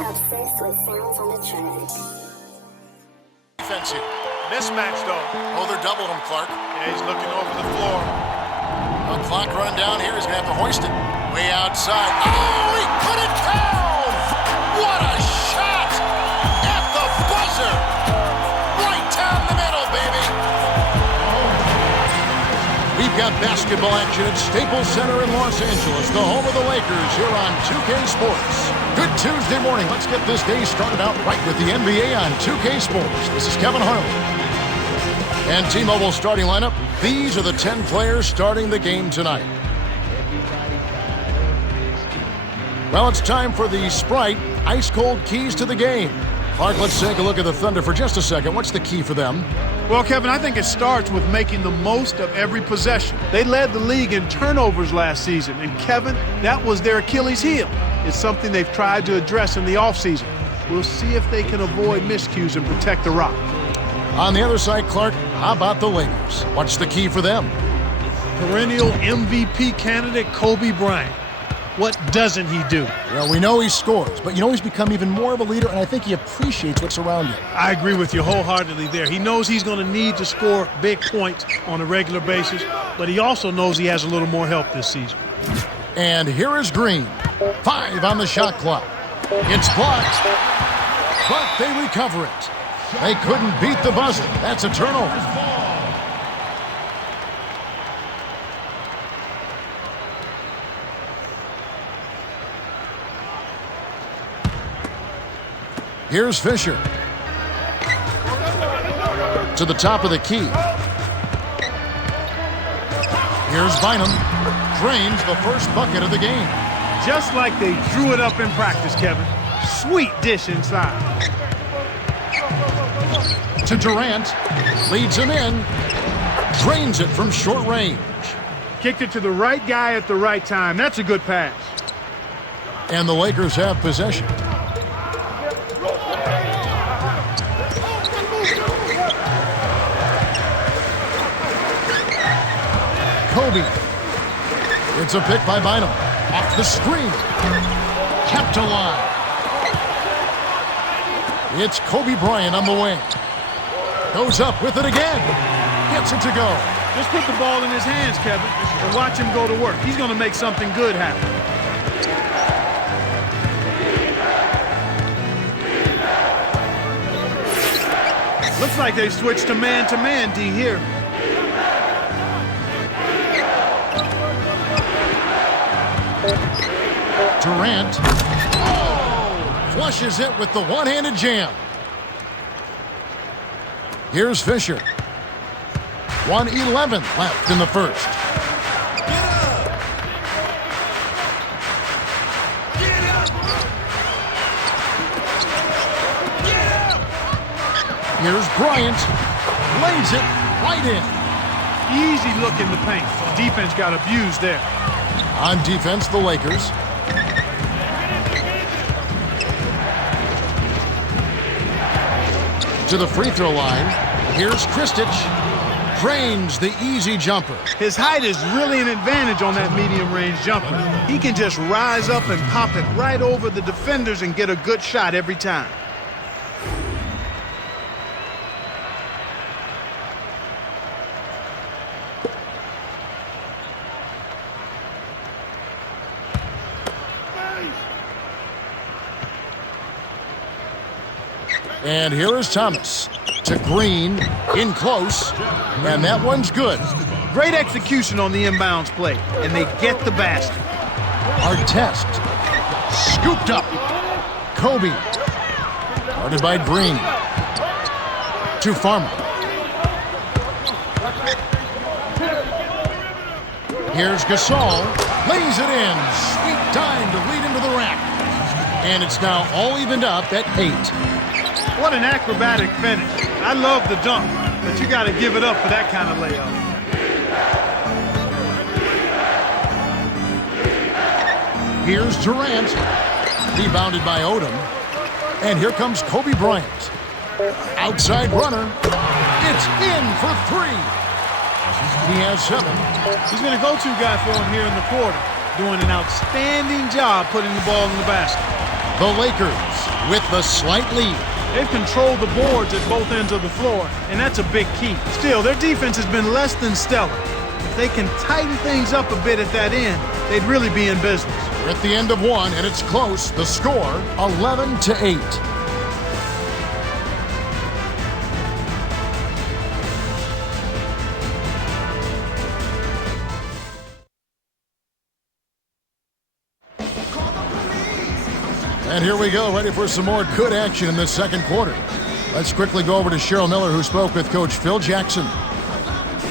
Obsessed with sounds on the track. Defense here. Mismatch, though. Oh, they're doubling him, Clark. Yeah, he's looking over the floor. A clock run down here. He's going to have to hoist it. Way outside. Oh, he put it down! What a shot! At the buzzer! Right down the middle, baby! We've got basketball action at Staples Center in Los Angeles, the home of the Lakers, here on 2K Sports. Good Tuesday morning. Let's get this day started out right with the NBA on 2K Sports. This is Kevin Harlan. And T-Mobile starting lineup. These are the 10 players starting the game tonight. Well, it's time for the Sprite ice-cold keys to the game. Clark, let's take a look at the Thunder for just a second. What's the key for them? Well, Kevin, I think it starts with making the most of every possession. They led the league in turnovers last season, and Kevin, that was their Achilles heel. It's something they've tried to address in the offseason. We'll see if they can avoid miscues and protect the rock. On the other side, Clark, how about the Lakers? What's the key for them? Perennial MVP candidate Kobe Bryant. What doesn't he do? Well, we know he scores, but you know he's become even more of a leader, and I think he appreciates what's around him. I agree with you wholeheartedly there. He knows he's going to need to score big points on a regular basis, but he also knows he has a little more help this season. And here is Green. 5 on the shot clock. It's blocked, but they recover it. They couldn't beat the buzzer. That's a turnover. Here's Fisher. To the top of the key. Here's Bynum. Drains the first bucket of the game. Just like they drew it up in practice, Kevin. Sweet dish inside. To Durant. Leads him in. Drains it from short range. Kicked it to the right guy at the right time. That's a good pass. And the Lakers have possession. Kobe. It's a pick by Bynum. Off the screen. Kept alive. It's Kobe Bryant on the wing. Goes up with it again. Gets it to go. Just put the ball in his hands, Kevin, and watch him go to work. He's going to make something good happen. Looks like they've switched to man-to-man, D, here. Durant flushes it with the one-handed jam. Here's Fisher. 1:11 left in the first. Here's Bryant. Lays it right in. Easy look in the paint. Defense got abused there. On defense, the Lakers. To the free throw line. Here's Kristich. Drains the easy jumper. His height is really an advantage on that medium-range jumper. He can just rise up and pop it right over the defenders and get a good shot every time. And here is Thomas. To Green, in close, and that one's good. Great execution on the inbounds play, and they get the basket. Artest, scooped up. Kobe, guarded by Green. To Farmer. Here's Gasol, lays it in. Sweet time to lead into the rack. And it's now all evened up at 8. What an acrobatic finish. I love the dunk, but you got to give it up for that kind of layup. Here's Durant. Rebounded by Odom. And here comes Kobe Bryant. Outside runner. It's in for 3. He has 7. He's been a go-to guy for him here in the quarter, doing an outstanding job putting the ball in the basket. The Lakers with the slight lead. They've controlled the boards at both ends of the floor, and that's a big key. Still, their defense has been less than stellar. If they can tighten things up a bit at that end, they'd really be in business. We're at the end of one, and it's close. The score, 11-8. And here we go, ready for some more good action in this second quarter. Let's quickly go over to Cheryl Miller, who spoke with Coach Phil Jackson.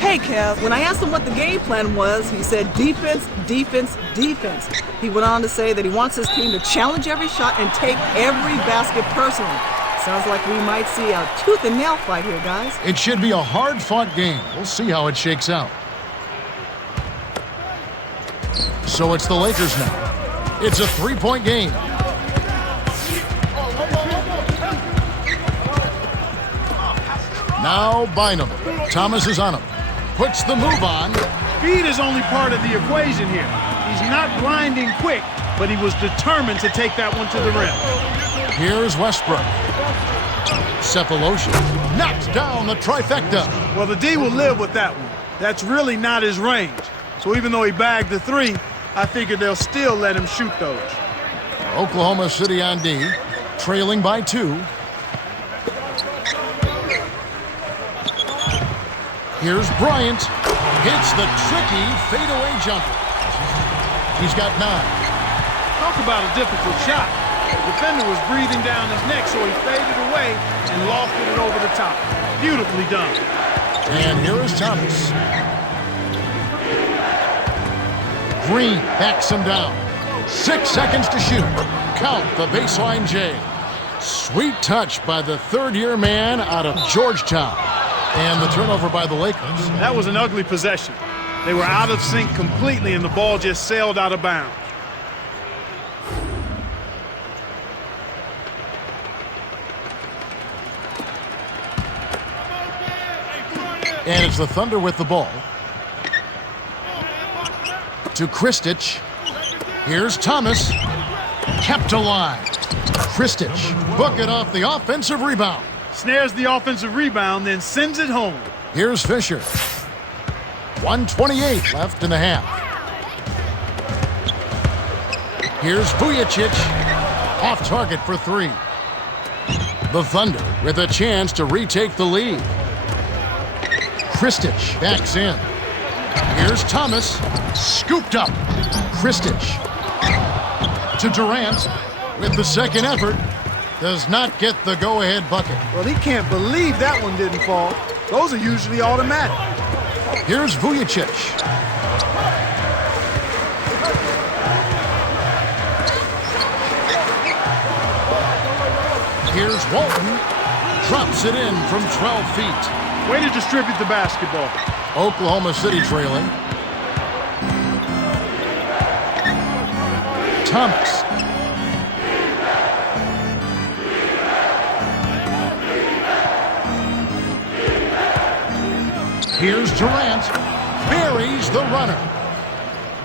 Hey, Kev, when I asked him what the game plan was, he said defense, defense, defense. He went on to say that he wants his team to challenge every shot and take every basket personally. Sounds like we might see a tooth and nail fight here, guys. It should be a hard-fought game. We'll see how it shakes out. So it's the Lakers now. It's a three-point game. Now Bynum. Thomas is on him. Puts the move on. Speed is only part of the equation here. He's not grinding quick, but he was determined to take that one to the rim. Here's Westbrook. Cephalosha knocks down the trifecta. Well, the D will live with that one. That's really not his range. So even though he bagged the three, I figure they'll still let him shoot those. Oklahoma City on D, trailing by 2. Here's Bryant. Hits the tricky fadeaway jumper. He's got 9. Talk about a difficult shot. The defender was breathing down his neck, so he faded away and lofted it over the top. Beautifully done. And here is Thomas. Green backs him down. 6 seconds to shoot. Count the baseline J. Sweet touch by the third-year man out of Georgetown. And the turnover by the Lakers. That was an ugly possession. They were out of sync completely, and the ball just sailed out of bounds. And it's the Thunder with the ball. To Kristich. Here's Thomas. Kept alive. Kristich bucket off the offensive rebound. Snares the offensive rebound, then sends it home. Here's Fisher. 1:28 left in the half. Here's Vujicic. Off target for 3. The Thunder with a chance to retake the lead. Kristich backs in. Here's Thomas. Scooped up. Kristich. To Durant with the second effort. Does not get the go-ahead bucket. Well, he can't believe that one didn't fall. Those are usually automatic. Here's Vujicic. Here's Walton. Drops it in from 12 feet. Way to distribute the basketball. Oklahoma City trailing. Thomas. Here's Durant. Buries the runner.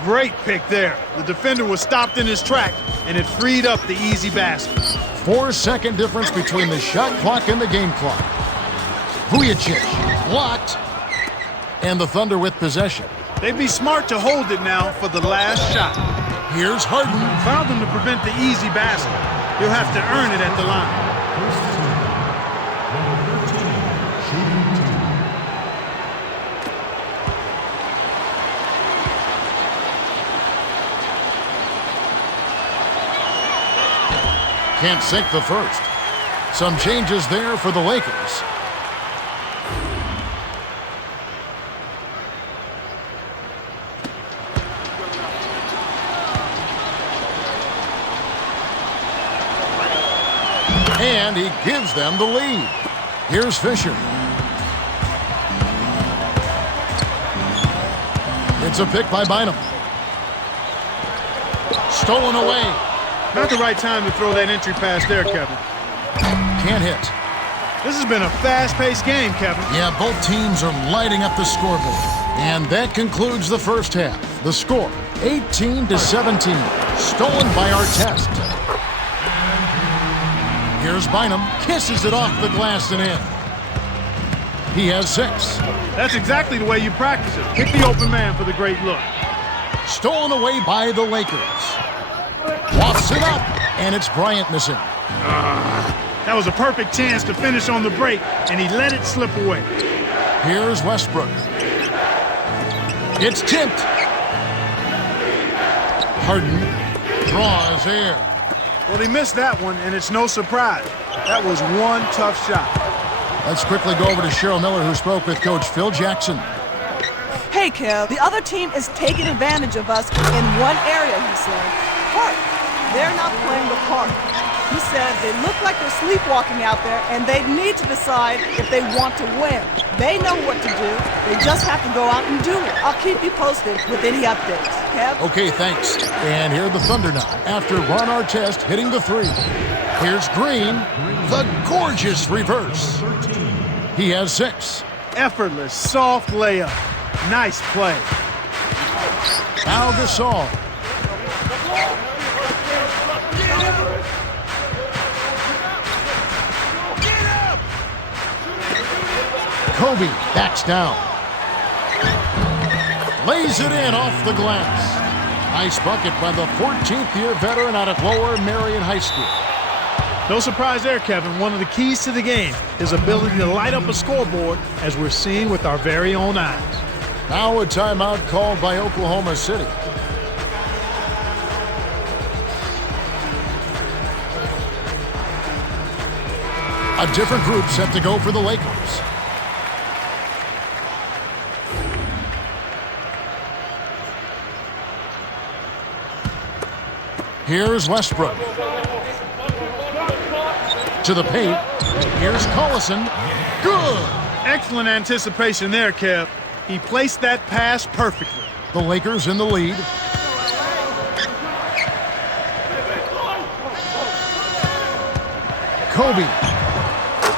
Great pick there. The defender was stopped in his track, and it freed up the easy basket. 4-second difference between the shot clock and the game clock. Vujicic blocked, and the Thunder with possession. They'd be smart to hold it now for the last shot. Here's Harden. Found him to prevent the easy basket. He'll have to earn it at the line. Can't sink the first. Some changes there for the Lakers. And he gives them the lead. Here's Fisher. It's a pick by Bynum. Stolen away. Not the right time to throw that entry pass there, Kevin. Can't hit. This has been a fast-paced game, Kevin. Yeah, both teams are lighting up the scoreboard. And that concludes the first half. The score, 18-17. Stolen by Artest. Here's Bynum, kisses it off the glass and in. He has 6. That's exactly the way you practice it. Pick the open man for the great look. Stolen away by the Lakers. Wafts it up, and it's Bryant missing. That was a perfect chance to finish on the break, and he let it slip away. Here's Westbrook. It's tipped. Harden draws air. Well, he missed that one, and it's no surprise. That was one tough shot. Let's quickly go over to Cheryl Miller, who spoke with Coach Phil Jackson. Hey, Kev, the other team is taking advantage of us in one area, he said. Park. They're not playing the park. He said they look like they're sleepwalking out there, and they need to decide if they want to win. They know what to do. They just have to go out and do it. I'll keep you posted with any updates. Kev? Okay, thanks. And here are the Thunder now, after Ron Artest hitting the 3. Here's Green, the gorgeous reverse. He has 6. Effortless, soft layup. Nice play. Now Gasol. Kobe backs down. Lays it in off the glass. Nice bucket by the 14th-year veteran out of Lower Merion High School. No surprise there, Kevin. One of the keys to the game, his ability to light up a scoreboard, as we're seeing with our very own eyes. Now a timeout called by Oklahoma City. A different group set to go for the Lakers. Here's Westbrook. To the paint. Here's Collison. Good. Excellent anticipation there, Kev. He placed that pass perfectly. The Lakers in the lead. Kobe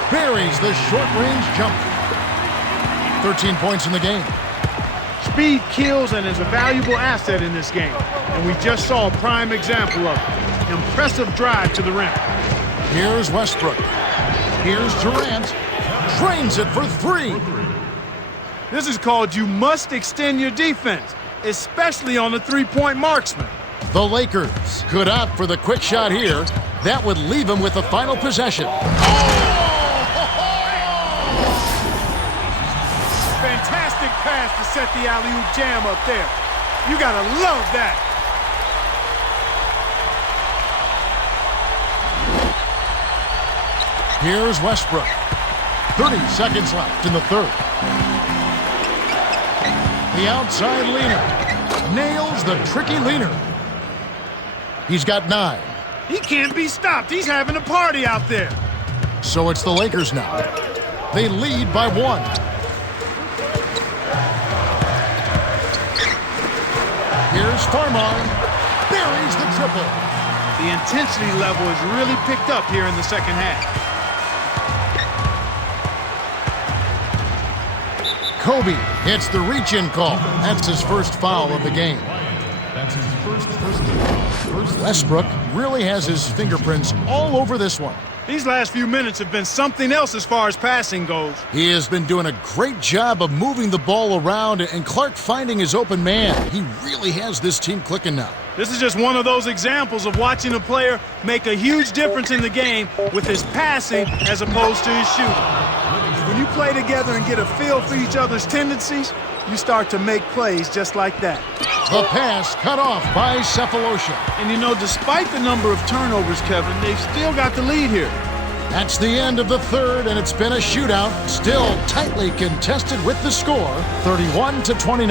buries the short-range jumper. 13 points in the game. Speed kills and is a valuable asset in this game. And we just saw a prime example of it. Impressive drive to the rim. Here's Westbrook. Here's Durant. Drains it for 3. This is called you must extend your defense, especially on the three-point marksman. The Lakers could opt for the quick shot here. That would leave him with the final possession. Fantastic pass to set the alley-oop jam up there. You gotta love that. Here's Westbrook. 30 seconds left in the third. The outside leaner. Nails the tricky leaner. He's got 9. He can't be stopped. He's having a party out there. So it's the Lakers now. They lead by 1. Here's Farmar. Buries the triple. The intensity level has really picked up here in the second half. Kobe hits the reach-in call. That's his first foul of the game. That's his first. Westbrook really has his fingerprints all over this one. These last few minutes have been something else as far as passing goes. He has been doing a great job of moving the ball around, and Clark finding his open man. He really has this team clicking now. This is just one of those examples of watching a player make a huge difference in the game with his passing as opposed to his shooting. When you play together and get a feel for each other's tendencies, you start to make plays just like that. The pass cut off by Cephalosha. And you know, despite the number of turnovers, Kevin, they've still got the lead here. That's the end of the third, and it's been a shootout. Still tightly contested with the score, 31-29.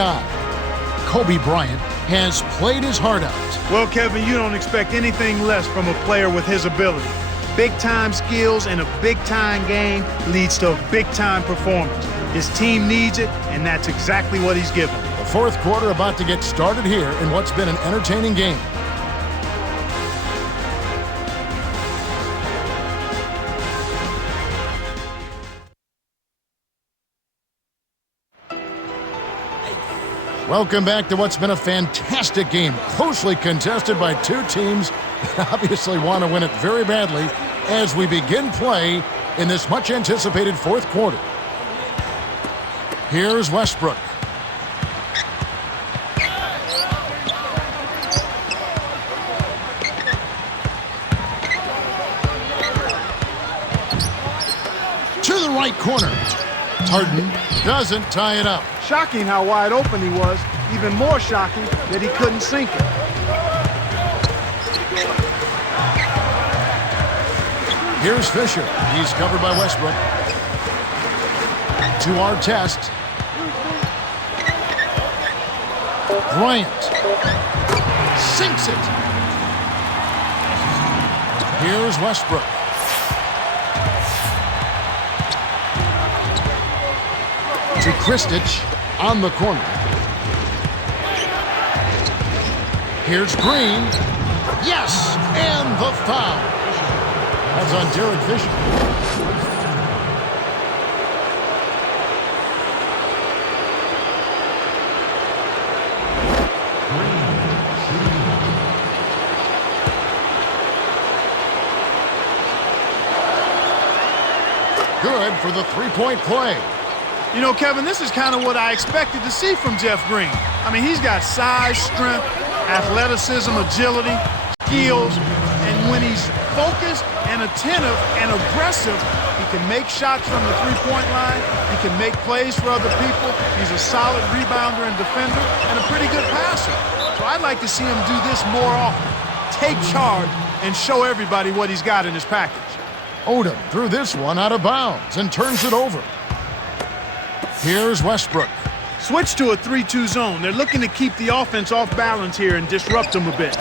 Kobe Bryant has played his heart out. Well, Kevin, you don't expect anything less from a player with his ability. Big-time skills in a big-time game leads to a big-time performance. His team needs it, and that's exactly what he's given. The fourth quarter about to get started here in what's been an entertaining game. Welcome back to what's been a fantastic game, closely contested by two teams Obviously want to win it very badly as we begin play in this much-anticipated fourth quarter. Here's Westbrook. To the right corner. Harden doesn't tie it up. Shocking how wide open he was. Even more shocking that he couldn't sink it. Here's Fisher. He's covered by Westbrook. To our test. Bryant. Sinks it. Here's Westbrook. To Kristich on the corner. Here's Green. Yes! And the foul. That's on Derek Fisher. Good for the three-point play. You know, Kevin, this is kind of what I expected to see from Jeff Green. I mean, he's got size, strength, athleticism, agility, skills, and when he's focused and attentive and aggressive, he can make shots from the three-point line. He can make plays for other people. He's a solid rebounder and defender and a pretty good passer. So I'd like to see him do this more often. Take charge and show everybody what he's got in his package. Odom threw this one out of bounds and turns it over. Here's Westbrook. Switch to a 3-2 zone. They're looking to keep the offense off balance here and disrupt them a bit.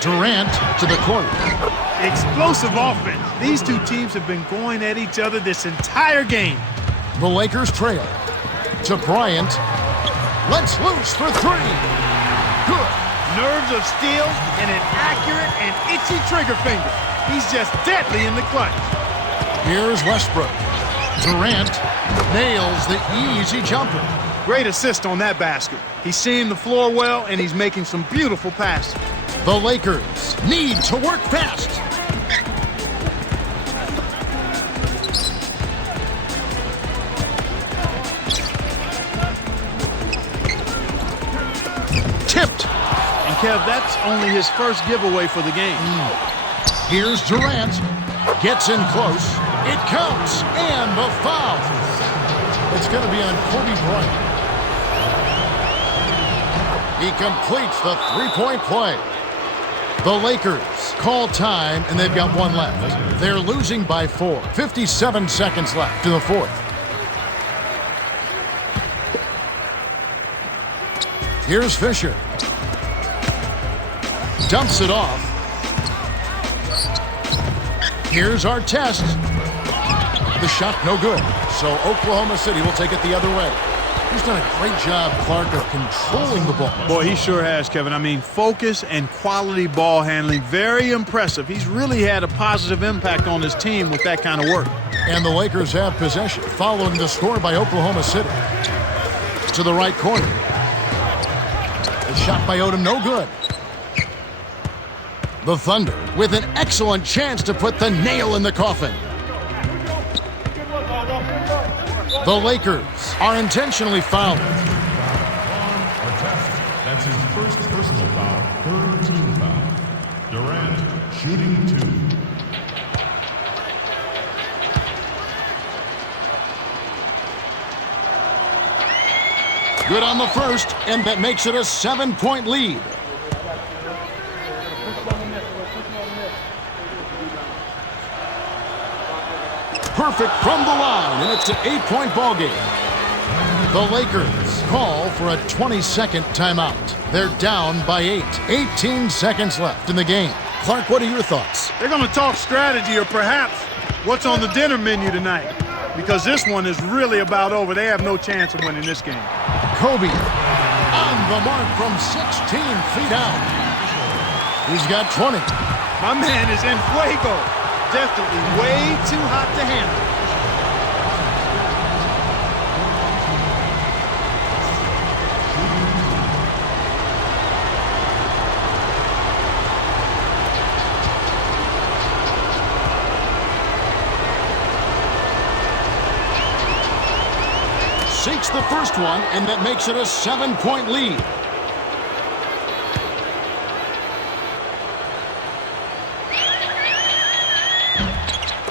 Durant to the corner. Explosive offense. These two teams have been going at each other this entire game. The Lakers trail. To Bryant. Lets loose for three. Good. Nerves of steel and an accurate and itchy trigger finger. He's just deadly in the clutch. Here's Westbrook. Durant nails the easy jumper. Great assist on that basket. He's seeing the floor well, and he's making some beautiful passes. The Lakers need to work fast. Tipped. And Kev, that's only his first giveaway for the game. Here's Durant. Gets in close. It counts. And the foul. It's going to be on Kobe Bryant. He completes the three-point play. The Lakers call time, and they've got one left. They're losing by 4. 57 seconds left to the fourth. Here's Fisher. Dumps it off. Here's our test. The shot no good. So Oklahoma City will take it the other way. He's done a great job, Clark, of controlling the ball. Boy, he sure has, Kevin. I mean, focus and quality ball handling, very impressive. He's really had a positive impact on his team with that kind of work. And the Lakers have possession, following the score by Oklahoma City. To the right corner. A shot by Odom, no good. The Thunder with an excellent chance to put the nail in the coffin. The Lakers are intentionally fouling. That's his first personal foul, third team foul. Durant shooting 2. Good on the first, and that makes it a 7-point lead. Perfect from the line, and it's an 8-point ball game. The Lakers call for a 20-second timeout. They're down by 8. 18 seconds left in the game. Clark, what are your thoughts? They're going to talk strategy or perhaps what's on the dinner menu tonight, because this one is really about over. They have no chance of winning this game. Kobe on the mark from 16 feet out. He's got 20. My man is en fuego. Definitely way too hot to handle. sinks the first one, and that makes it a 7-point lead.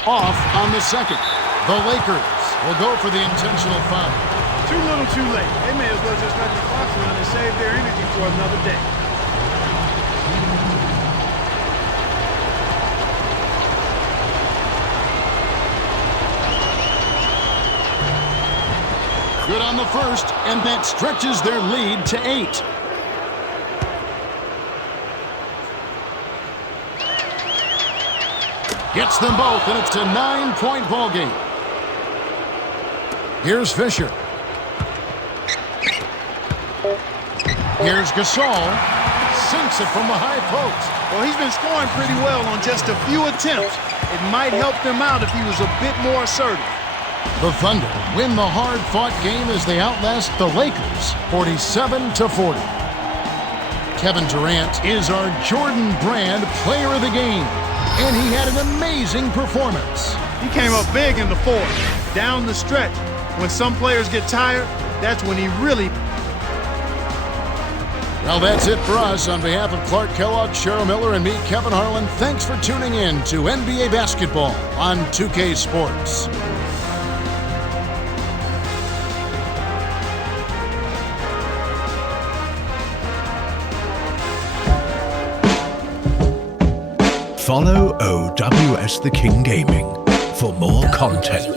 Off on the second. The Lakers will go for the intentional foul. Too little, too late. They may as well just let the clock run and save their energy for another day. Good on the first, and that stretches their lead to 8. Gets them both, and it's a 9-point ball game. Here's Fisher. Here's Gasol. Sinks it from the high post. Well, he's been scoring pretty well on just a few attempts. It might help them out if he was a bit more assertive. The Thunder win the hard-fought game as they outlast the Lakers 47-40. Kevin Durant is our Jordan Brand Player of the Game, and he had an amazing performance. He came up big in the fourth, down the stretch. When some players get tired, that's when he really... Well, that's it for us. On behalf of Clark Kellogg, Cheryl Miller, and me, Kevin Harlan, thanks for tuning in to NBA Basketball on 2K Sports. Follow OWS The King Gaming for more content.